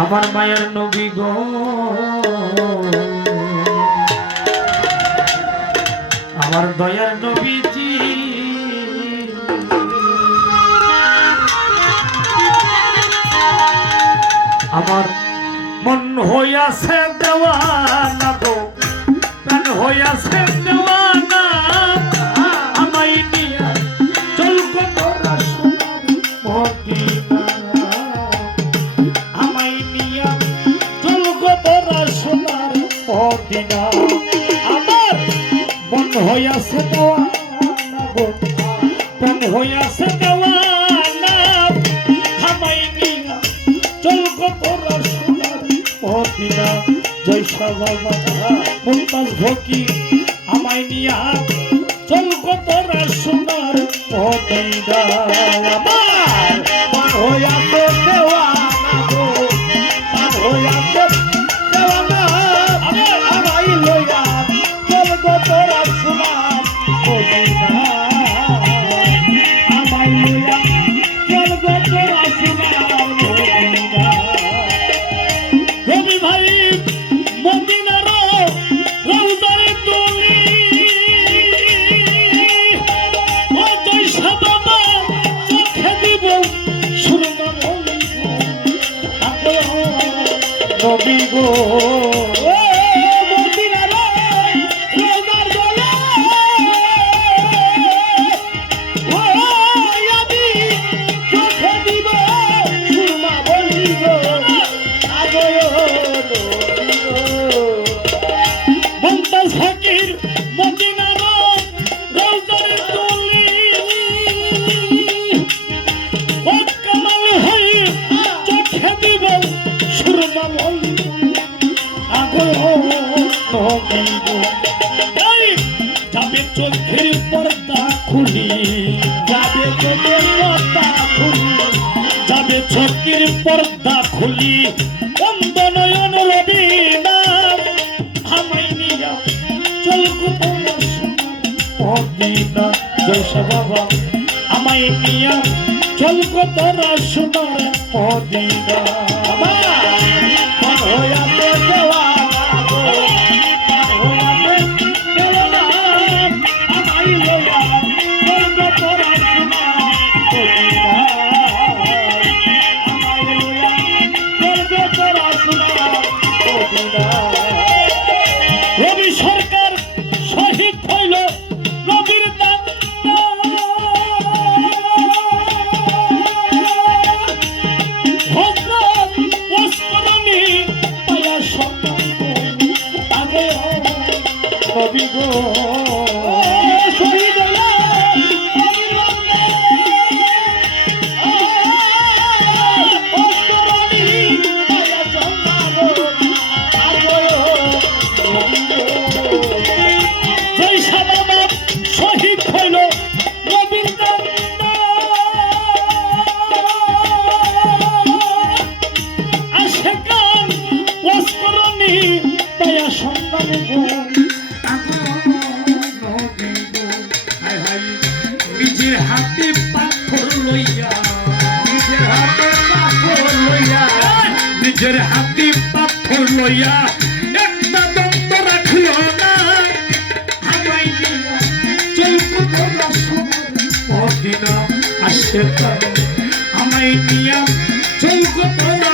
আমার মায়ের নবী গো আমার দয়ার নবীজি আমার মন হইয়াছে দেওয়ানা গো প্রাণ হইয়াছে দেওয়ানা আমায় নিয়া চল গো তোরা সোনার মদিনা আমায় নিয়া চল গো তোরা সোনার মদিনা আমার মন হইয়াছে দেওয়ানা গো প্রাণ হইয়াছে দেওয়ানা আমায় নিয়া চল গো তোরা সোনার মদিনা জয় বাবা মুমতাজ ভকি আমায় নিয়া চল গো তোরা সোনার মদিনা আমার মন হইয়াছে দেওয়ানা গো মন হইয়াছে দেওয়ানা আমায় লইয়া চল গো তোরা সোনার মদিনা আমায় লইয়া চল গো তোরা সোনার মদিনা রবি ভাই মদিনার রওজার তুলি ও জয়সা বাবা চোখে দিব সুরমা নবী গো মদিনার রওজার গলা ও আমি চোখে দিব সুরমা বলি গো মুমতাজ ফকির মদিনার রওজার তুলি ও কামাল হই চোখে দিব সুরমা বলি আগো নবী গো যাবে চোখের পর্দা খুলি যাবে চোখের পর্দা খুলি যাবে চোখের পর্দা খুলি অন্ধ নয়ন রবি নাম আমায় নিয়া চল গো তোরা সোনার মদিনা জয়সা বাবা আমায় নিয়া চল গো তোরা সোনার মদিনা আমার মন হইয়াছে দেওয়ানা গো মন হইয়াছে দেওয়ানা আমায় লইয়া চল গো তোরা সোনার মদিনা আমায় লইয়া চল গো তোরা সোনার মদিনা রবি সরকার শহীদ হইল নবীর দান হযরত ওসমানী পায়া সম্মান আগে নবী গো শহীদ হইল নবীর ওসমানী পায়া সম্মান আগে জয়সা বাবা শহীদ হইল নবীর দান আশেকান ওসমানী পায়া সম্মান গো নিজের হাতে পাথর লইয়া নিজের হাতে পাথর লইয়া নিজের হাতে পাথর লইয়া একটা দন্ত রাখিও না আমায় নিয়া চল গো তোরা সোনার মদিনা আশেকান আমায় নিয়া চল গো তোরা